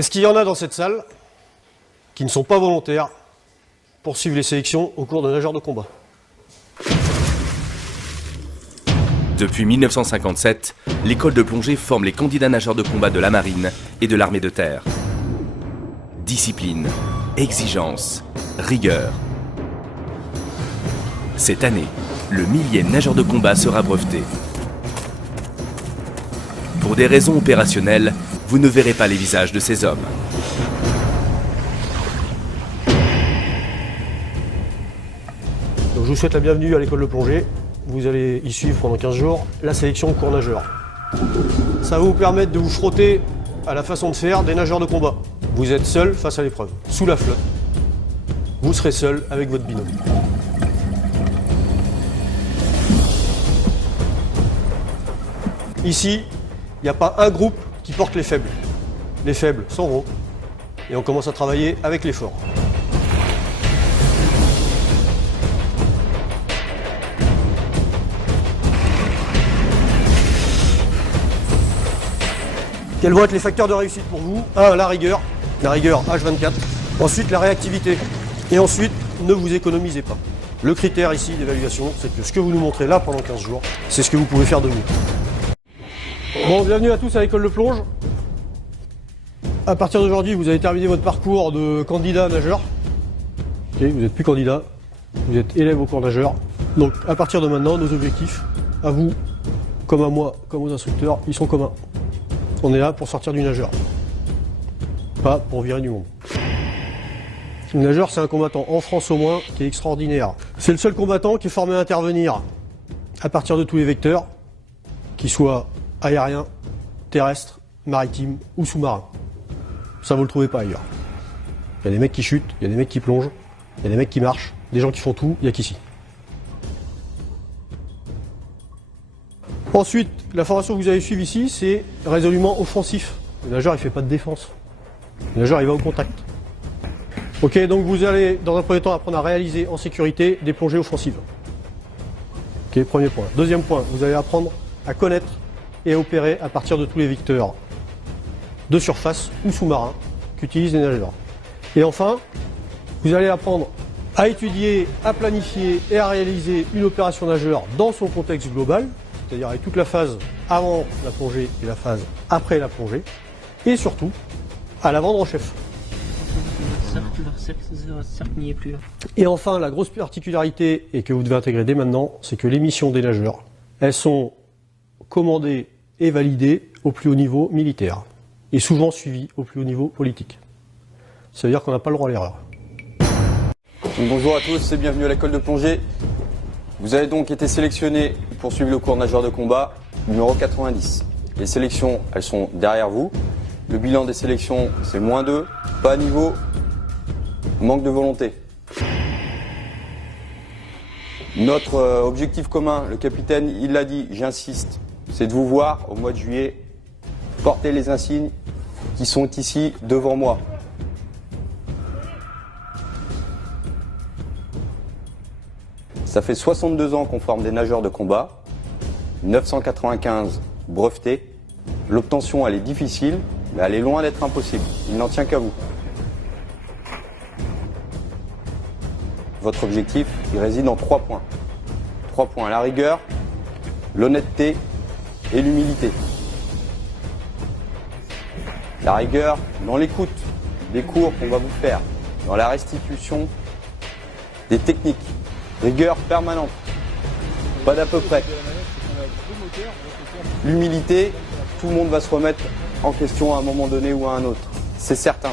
Est-ce qu'il y en a dans cette salle qui ne sont pas volontaires pour suivre les sélections au cours de nageurs de combat? Depuis 1957, l'école de plongée forme les candidats nageurs de combat de la marine et de l'armée de terre. Discipline, exigence, rigueur. Cette année, le millième nageur de combat sera breveté. Pour des raisons opérationnelles, vous ne verrez pas les visages de ces hommes. Donc je vous souhaite la bienvenue à l'école de plongée. Vous allez y suivre pendant 15 jours la sélection cours nageur. Ça va vous permettre de vous frotter à la façon de faire des nageurs de combat. Vous êtes seul face à l'épreuve, sous la flotte. Vous serez seul avec votre binôme. Ici, il n'y a pas un groupe qui porte les faibles. Les faibles s'en vont et on commence à travailler avec les forts. Quels vont être les facteurs de réussite pour vous? 1. La rigueur H24. Ensuite, la réactivité. Et ensuite, ne vous économisez pas. Le critère ici d'évaluation, c'est que ce que vous nous montrez là pendant 15 jours, c'est ce que vous pouvez faire de mieux. Bon, bienvenue à tous à l'école de plonge. À partir d'aujourd'hui, vous avez terminé votre parcours de candidat nageur. Ok, vous n'êtes plus candidat, vous êtes élève au cours nageur. Donc, à partir de maintenant, nos objectifs, à vous, comme à moi, comme aux instructeurs, ils sont communs. On est là pour sortir du nageur, pas pour virer du monde. Le nageur, c'est un combattant, en France au moins, qui est extraordinaire. C'est le seul combattant qui est formé à intervenir à partir de tous les vecteurs, qu'ils soient aériens, terrestres, maritimes ou sous-marins. Ça, vous le trouvez pas ailleurs. Il y a des mecs qui chutent, il y a des mecs qui plongent, il y a des mecs qui marchent, des gens qui font tout, il n'y a qu'ici. Ensuite, la formation que vous allez suivre ici, c'est résolument offensif. Le nageur, il ne fait pas de défense. Le nageur, il va au contact. Ok, donc vous allez, dans un premier temps, apprendre à réaliser en sécurité des plongées offensives. Ok, premier point. Deuxième point, vous allez apprendre à connaître et à opérer à partir de tous les vecteurs de surface ou sous-marins qu'utilisent les nageurs. Et enfin, vous allez apprendre à étudier, à planifier et à réaliser une opération nageur dans son contexte global, c'est-à-dire avec toute la phase avant la plongée et la phase après la plongée, et surtout à la vendre en chef. Et enfin, la grosse particularité, et que vous devez intégrer dès maintenant, c'est que les missions des nageurs, elles sont commandées et validées au plus haut niveau militaire, et souvent suivies au plus haut niveau politique. Ça veut dire qu'on n'a pas le droit à l'erreur. Bonjour à tous et bienvenue à l'école de plongée. Vous avez donc été sélectionnés pour suivre le cours nageur de combat numéro 90. Les sélections, elles sont derrière vous. Le bilan des sélections, c'est -2, pas à niveau, manque de volonté. Notre objectif commun, le capitaine, il l'a dit, j'insiste, c'est de vous voir au mois de juillet porter les insignes qui sont ici devant moi. Ça fait 62 ans qu'on forme des nageurs de combat, 995 brevetés. L'obtention, elle est difficile, mais elle est loin d'être impossible. Il n'en tient qu'à vous. Votre objectif, il réside en 3 points. 3 points, la rigueur, l'honnêteté et l'humilité. La rigueur dans l'écoute des cours qu'on va vous faire, dans la restitution des techniques. Rigueur permanente, pas d'à peu près. L'humilité, tout le monde va se remettre en question à un moment donné ou à un autre, c'est certain.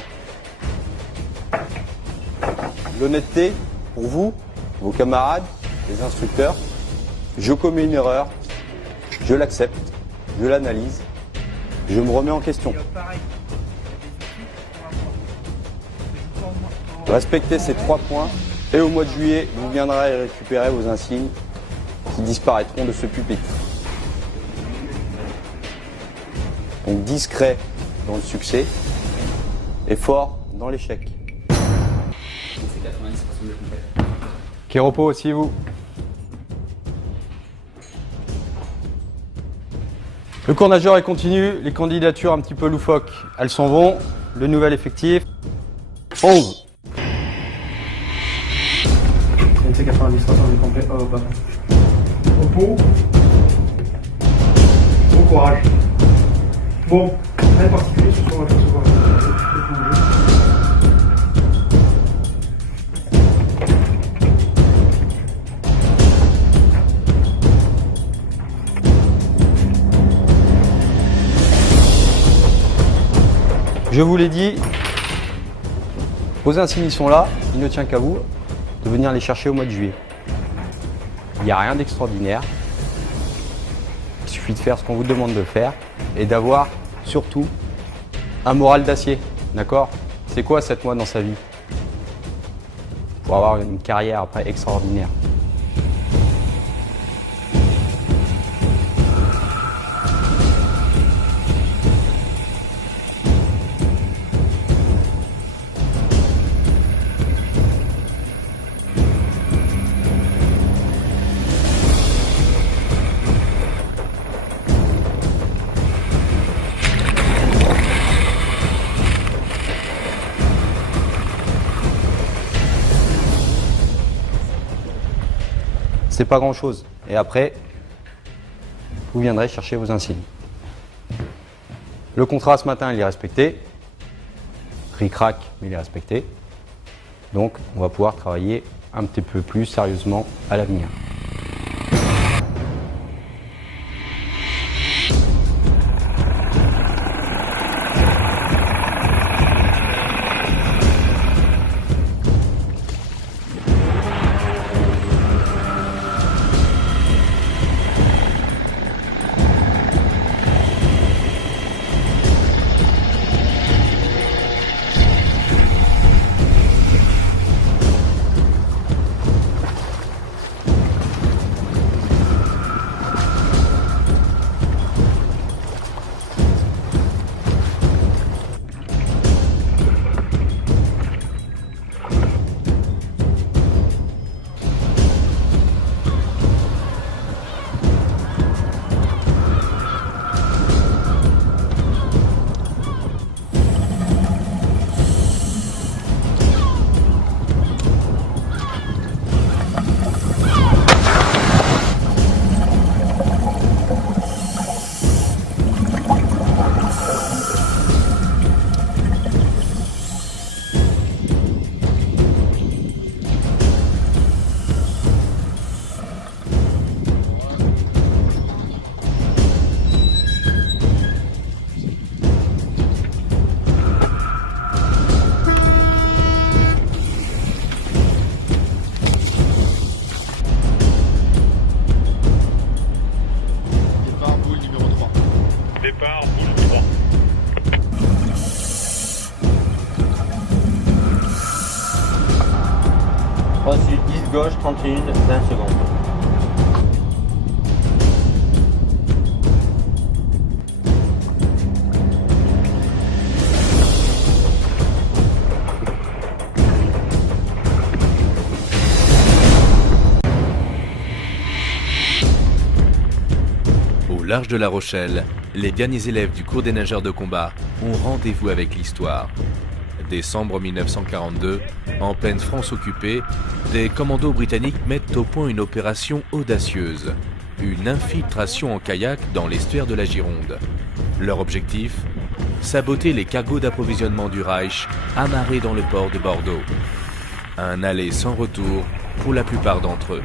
L'honnêteté, pour vous, vos camarades, les instructeurs, je commets une erreur, je l'accepte, je l'analyse, je me remets en question. Respectez ces 3 points. Et au mois de juillet, vous viendrez récupérer vos insignes qui disparaîtront de ce pupitre. Donc discret dans le succès et fort dans l'échec. Kéropo aussi, vous. Le cours nageur est continu, les candidatures un petit peu loufoques, elles s'en vont. le nouvel effectif. 11. NC 90, 300 complet, au bas. Repos. Bon courage. Bon, rien de particulier ce soir, on va faire ce soir. Je vous l'ai dit, vos insignes sont là, il ne tient qu'à vous de venir les chercher au mois de juillet. Il n'y a rien d'extraordinaire. Il suffit de faire ce qu'on vous demande de faire et d'avoir surtout un moral d'acier. D'accord? C'est quoi 7 mois dans sa vie? Pour avoir une carrière après extraordinaire. C'est pas grand chose. Et après, vous viendrez chercher vos insignes. Le contrat ce matin, il est respecté. Ric-rac, mais il est respecté. Donc, on va pouvoir travailler un petit peu plus sérieusement à l'avenir. Départ, boule 3. Ensuite 10 gauche, 31, 20 secondes. Au large de La Rochelle, les derniers élèves du cours des nageurs de combat ont rendez-vous avec l'histoire. Décembre 1942, en pleine France occupée, des commandos britanniques mettent au point une opération audacieuse, une infiltration en kayak dans l'estuaire de la Gironde. Leur objectif ? Saboter les cargos d'approvisionnement du Reich amarrés dans le port de Bordeaux. Un aller sans retour pour la plupart d'entre eux.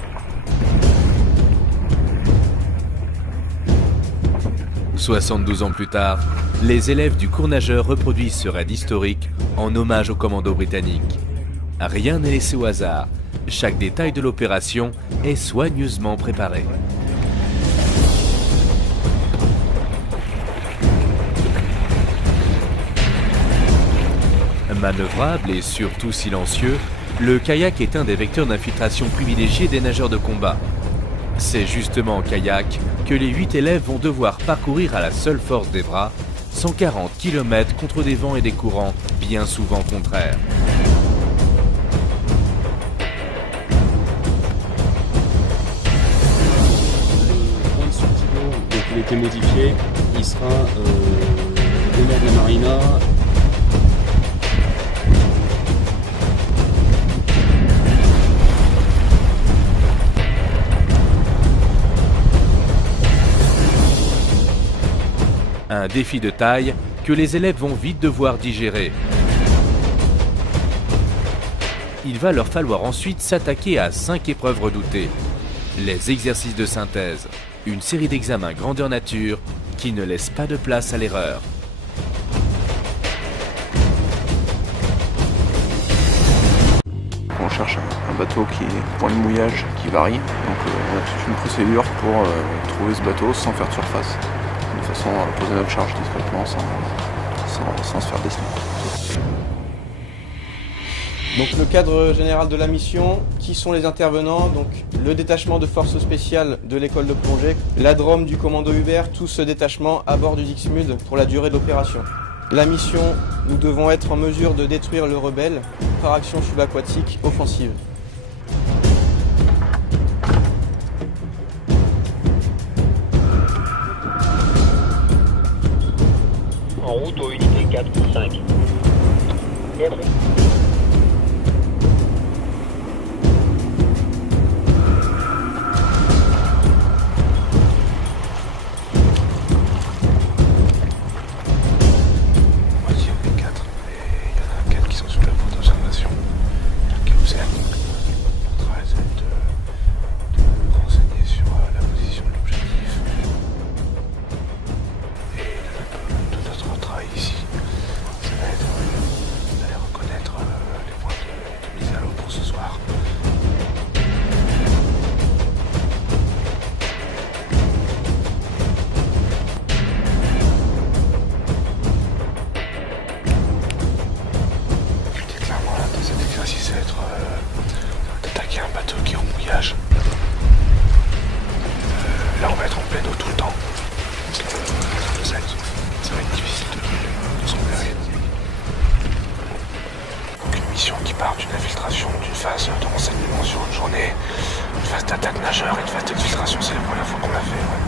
72 ans plus tard, les élèves du cours nageur reproduisent ce raid historique en hommage aux commandos britanniques. Rien n'est laissé au hasard, chaque détail de l'opération est soigneusement préparé. Manœuvrable et surtout silencieux, le kayak est un des vecteurs d'infiltration privilégiés des nageurs de combat. C'est justement en kayak que les 8 élèves vont devoir parcourir à la seule force des bras 140 km contre des vents et des courants bien souvent contraires. Le point de sortie d'eau, donc il a été modifié, il sera au nord de la marina, Un défi de taille que les élèves vont vite devoir digérer. Il va leur falloir ensuite s'attaquer à 5 épreuves redoutées. Les exercices de synthèse, une série d'examens grandeur nature qui ne laissent pas de place à l'erreur. On cherche un bateau qui est pour le mouillage qui varie, donc on a toute une procédure pour trouver ce bateau sans faire de surface, de façon à poser notre charge discrètement sans se faire dessiner. Donc le cadre général de la mission, qui sont les intervenants, donc le détachement de forces spéciales de l'école de plongée, la DROM du commando Hubert, tout ce détachement à bord du Dixmude pour la durée de l'opération. La mission, nous devons être en mesure de détruire le rebelle par action subaquatique offensive. En route aux unités 4 ou 5. D'attaquer un bateau qui est en mouillage. Là on va être en pleine eau tout le temps. Ça va être difficile de se repérer. Donc une mission qui part d'une infiltration, d'une phase de renseignement sur une journée, une phase d'attaque nageur et une phase d'exfiltration, c'est la première fois qu'on l'a fait. Ouais.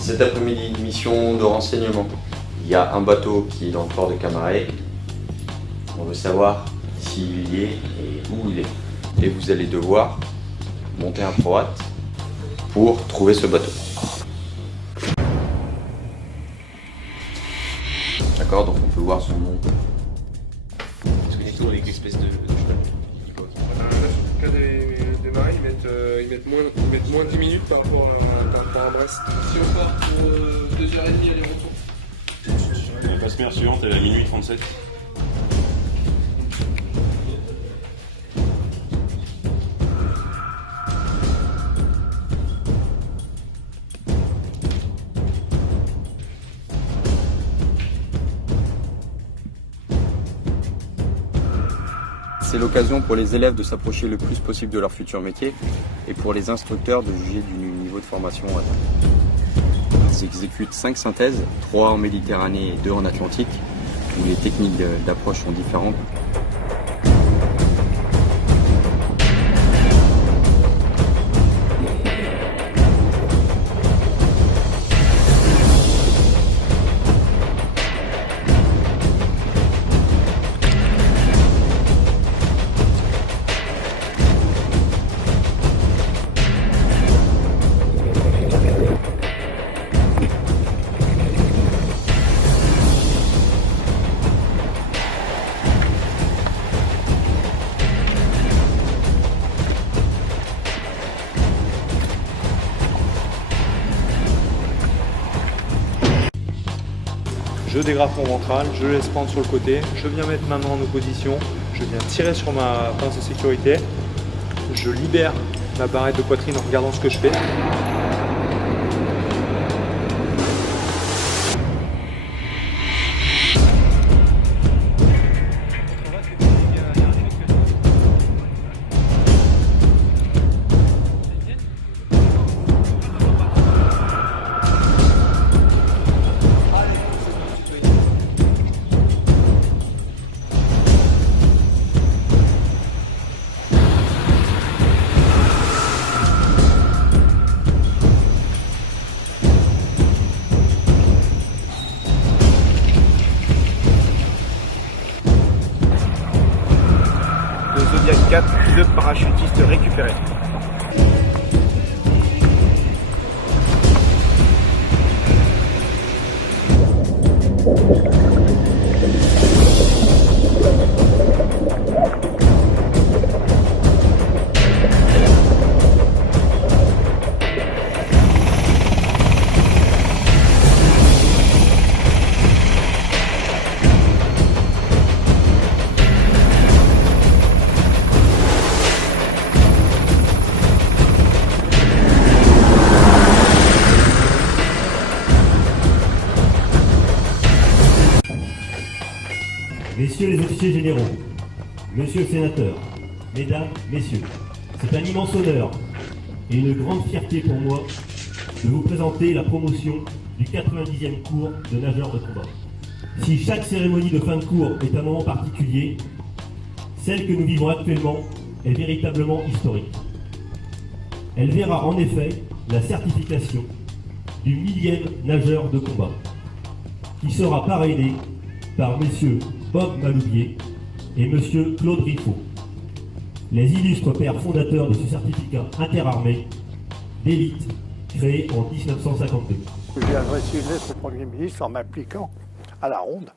Cet après-midi, une mission de renseignement. Il y a un bateau qui est dans le port de Camaret. On veut savoir s'il y est et où il est. Et vous allez devoir monter un PROAT pour trouver ce bateau. D'accord, donc on peut voir son nom. Est-ce que c'est tout avec l'espèce de cheval? Là, sur le cas des marins, ils mettent moins de 10 minutes par rapport à Brest. Si on part pour 2h30 aller-retour. La passe-mer suivante, elle est à minuit 37. C'est l'occasion pour les élèves de s'approcher le plus possible de leur futur métier et pour les instructeurs de juger du niveau de formation atteint. Ils exécutent 5 synthèses, 3 en Méditerranée et 2 en Atlantique, où les techniques d'approche sont différentes. Je dégrafe mon ventral, je le laisse prendre sur le côté, je viens mettre ma main en opposition, je viens tirer sur ma pince de sécurité, je libère ma barrette de poitrine en regardant ce que je fais. 4 pilotes parachutistes récupérés. Messieurs les officiers généraux, monsieur le sénateur, mesdames, messieurs, c'est un immense honneur et une grande fierté pour moi de vous présenter la promotion du 90e cours de nageurs de combat. Si chaque cérémonie de fin de cours est un moment particulier, celle que nous vivons actuellement est véritablement historique. Elle verra en effet la certification du 1000e nageur de combat, qui sera parrainé par messieurs Bob Maloubier et monsieur Claude Riffaut, les illustres pères fondateurs de ce certificat interarmé d'élite créé en 1952. J'ai adressé une lettre au Premier ministre en m'impliquant à la ronde,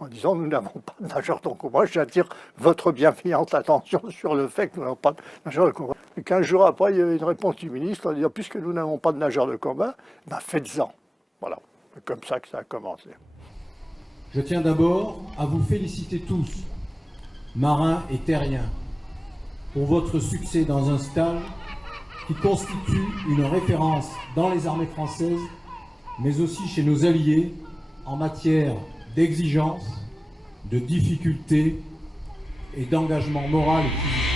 en disant nous n'avons pas de nageurs de combat. J'attire votre bienveillante attention sur le fait que nous n'avons pas de nageurs de combat. Et 15 jours après, il y avait une réponse du ministre en disant puisque nous n'avons pas de nageurs de combat, ben faites-en. Voilà, c'est comme ça que ça a commencé. Je tiens d'abord à vous féliciter tous, marins et terriens, pour votre succès dans un stage qui constitue une référence dans les armées françaises, mais aussi chez nos alliés en matière d'exigence, de difficulté et d'engagement moral et physique.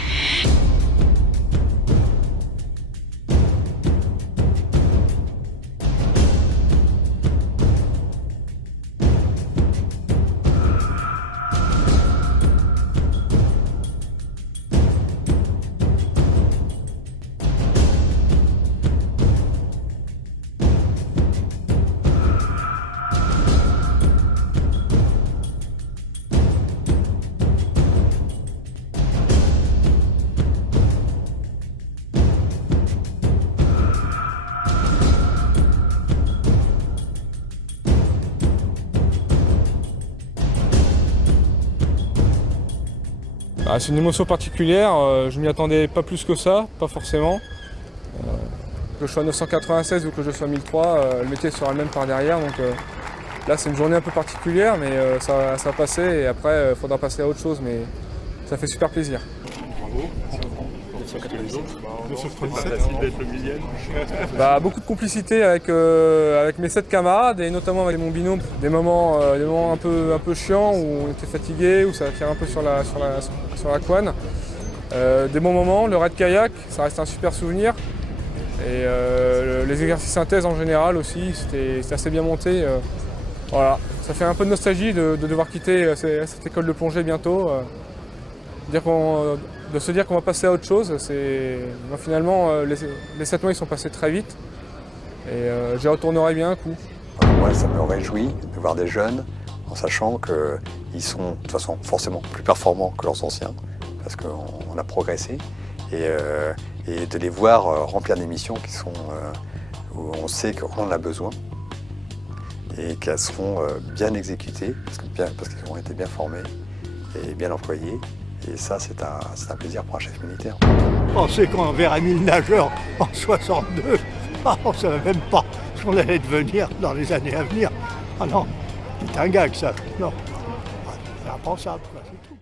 C'est une émotion particulière, je m'y attendais pas plus que ça, pas forcément. Que je sois 996 ou que je sois 1003, le métier sera le même par derrière. Donc là c'est une journée un peu particulière, mais ça va passer et après il faudra passer à autre chose, mais ça fait super plaisir. Bravo. 997, beaucoup de complicité avec mes 7 camarades et notamment avec mon binôme. Des moments un peu chiants où on était fatigué, où ça tire un peu sur la couenne. Des bons moments, le raid kayak, ça reste un super souvenir. Et les exercices synthèse en général aussi, c'était assez bien monté. Voilà, ça fait un peu de nostalgie de devoir quitter cette école de plongée bientôt. De se dire qu'on va passer à autre chose, finalement les 7 mois ils sont passés très vite et j'y retournerai bien un coup. Moi ça me réjouit de voir des jeunes en sachant qu'ils sont de toute façon forcément plus performants que leurs anciens parce qu'on a progressé et de les voir remplir des missions qui sont où on sait qu'on en a besoin et qu'elles seront bien exécutées parce qu'ils ont été bien formés et bien employés. Et ça, c'est un plaisir pour un chef militaire. Penser qu'on verrait 1000 nageurs en 62, on ne savait même pas ce qu'on allait devenir dans les années à venir. Ah non, c'est un gag ça, non. C'est impensable, c'est tout.